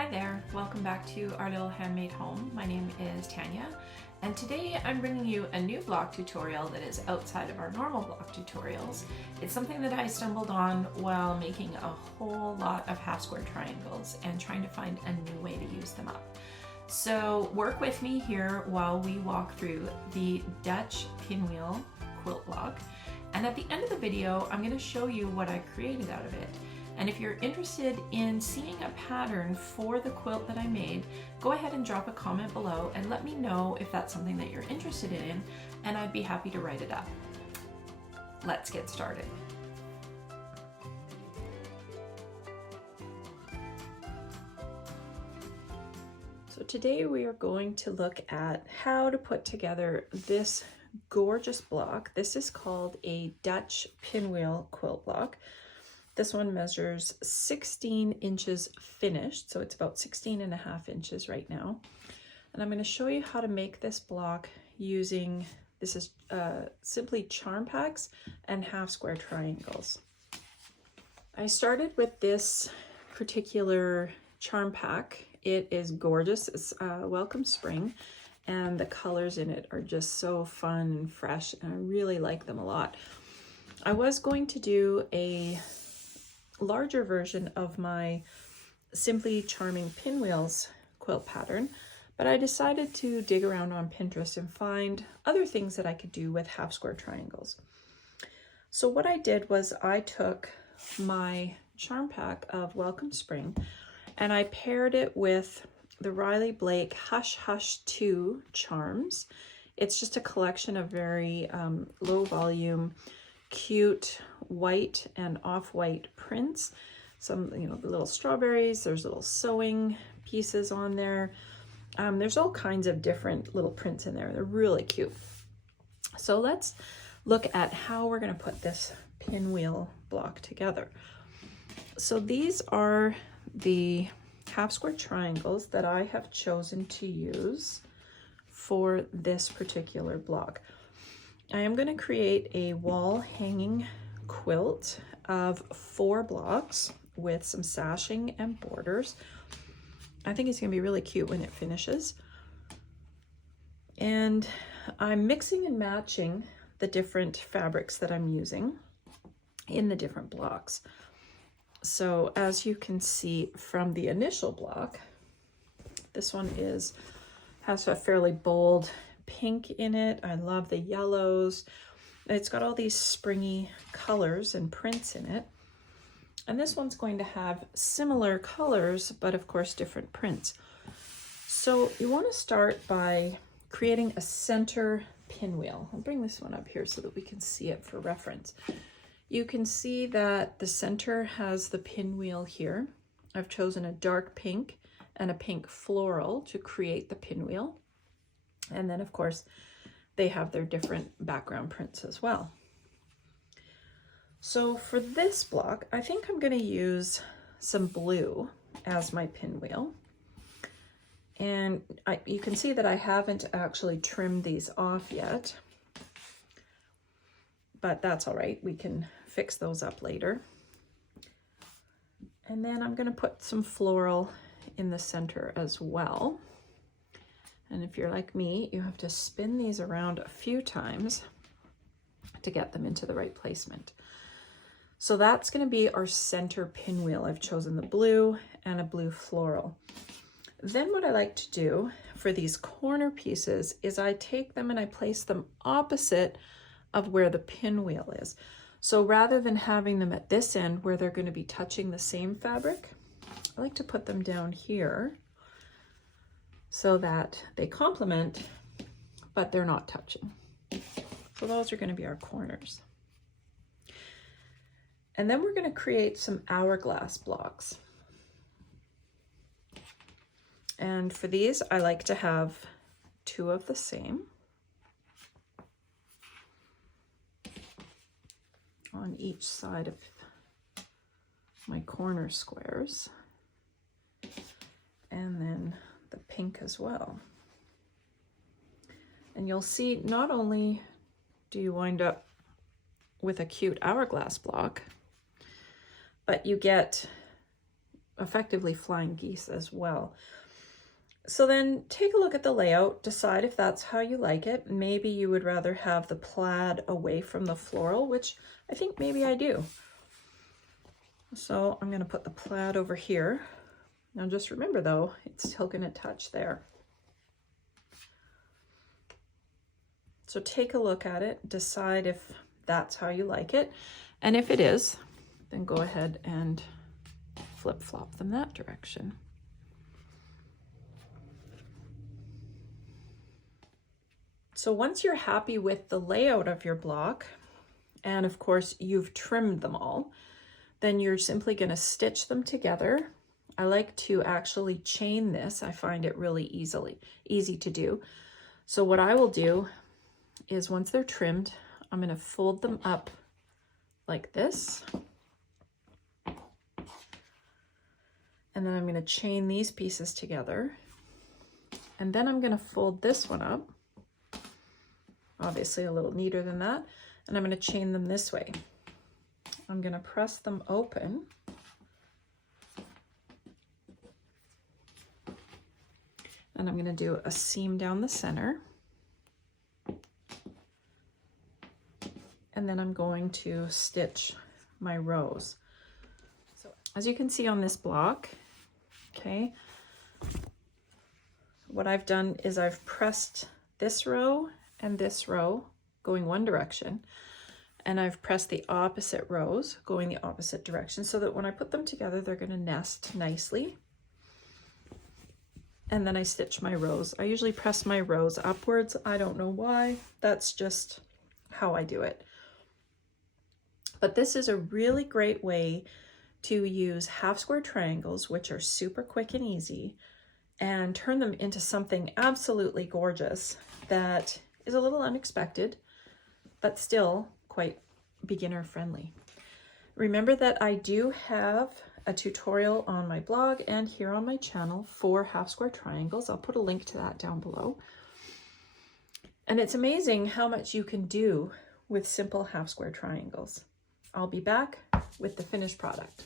Hi there, welcome back to our little handmade home. My name is Tanya, and today I'm bringing you a new block tutorial that is outside of our normal block tutorials. It's something that I stumbled on while making a whole lot of half square triangles and trying to find a new way to use them up. So work with me here while we walk through the Dutch Pinwheel Quilt Block, and at the end of the video I'm going to show you what I created out of it. And if you're interested in seeing a pattern for the quilt that I made, go ahead and drop a comment below and let me know if that's something that you're interested in, and I'd be happy to write it up. Let's get started. So today we are going to look at how to put together this gorgeous block. This is called a Dutch Pinwheel Quilt Block. This one measures 16 inches finished, so it's about 16.5 inches right now. And I'm going to show you how to make this block using, this is simply charm packs and half square triangles. I started with this particular charm pack. It is gorgeous. It's Welcome Spring, and the colors in it are just so fun and fresh, and I really like them a lot. I was going to do a larger version of my Simply Charming Pinwheels quilt pattern, but I decided to dig around on Pinterest and find other things that I could do with half square triangles. So what I did was I took my charm pack of Welcome Spring and I paired it with the Riley Blake Hush Hush 2 charms. It's just a collection of very low volume, cute white and off-white prints. Some, the little strawberries, there's little sewing pieces on there. There's all kinds of different little prints in there. They're really cute. So let's look at how we're going to put this pinwheel block together. So these are the half square triangles that I have chosen to use for this particular block. I am going to create a wall hanging quilt of 4 blocks with some sashing and borders. I think it's going to be really cute when it finishes. And I'm mixing and matching the different fabrics that I'm using in the different blocks. So as you can see from the initial block, this one has a fairly bold pink in it. I love the yellows. It's got all these springy colors and prints in it. And this one's going to have similar colors, but of course different prints. So you want to start by creating a center pinwheel. I'll bring this one up here so that we can see it for reference. You can see that the center has the pinwheel here. I've chosen a dark pink and a pink floral to create the pinwheel. And then of course they have their different background prints as well. So for this block, I think I'm going to use some blue as my pinwheel. And you can see that I haven't actually trimmed these off yet, but that's all right. We can fix those up later. And then I'm going to put some floral in the center as well. And if you're like me, you have to spin these around a few times to get them into the right placement. So that's going to be our center pinwheel. I've chosen the blue and a blue floral. Then what I like to do for these corner pieces is I take them and I place them opposite of where the pinwheel is. So rather than having them at this end where they're going to be touching the same fabric, I like to put them down here so that they complement, but they're not touching. So those are going to be our corners. And then we're going to create some hourglass blocks. And for these, I like to have 2 of the same on each side of my corner squares. And then the pink as well. And you'll see not only do you wind up with a cute hourglass block, but you get effectively flying geese as well. So then take a look at the layout, decide if that's how you like it. Maybe you would rather have the plaid away from the floral, which I think maybe I do. So I'm going to put the plaid over here. Now just remember though, it's still going to touch there. So take a look at it, decide if that's how you like it. And if it is, then go ahead and flip-flop them that direction. So once you're happy with the layout of your block, and of course you've trimmed them all, then you're simply going to stitch them together. I like to actually chain this. I find it really easy to do. So what I will do is once they're trimmed, I'm going to fold them up like this. And then I'm going to chain these pieces together. And then I'm going to fold this one up, obviously a little neater than that, and I'm going to chain them this way. I'm going to press them open. And I'm going to do a seam down the center. And then I'm going to stitch my rows. So as you can see on this block, okay, what I've done is I've pressed this row and this row going one direction, and I've pressed the opposite rows going the opposite direction so that when I put them together, they're going to nest nicely. And then I stitch my rows. I usually press my rows upwards. I don't know why. That's just how I do it. But this is a really great way to use half square triangles, which are super quick and easy, and turn them into something absolutely gorgeous that is a little unexpected, but still quite beginner friendly. Remember that I do have a tutorial on my blog and here on my channel for half square triangles. I'll put a link to that down below. And it's amazing how much you can do with simple half square triangles. I'll be back with the finished product.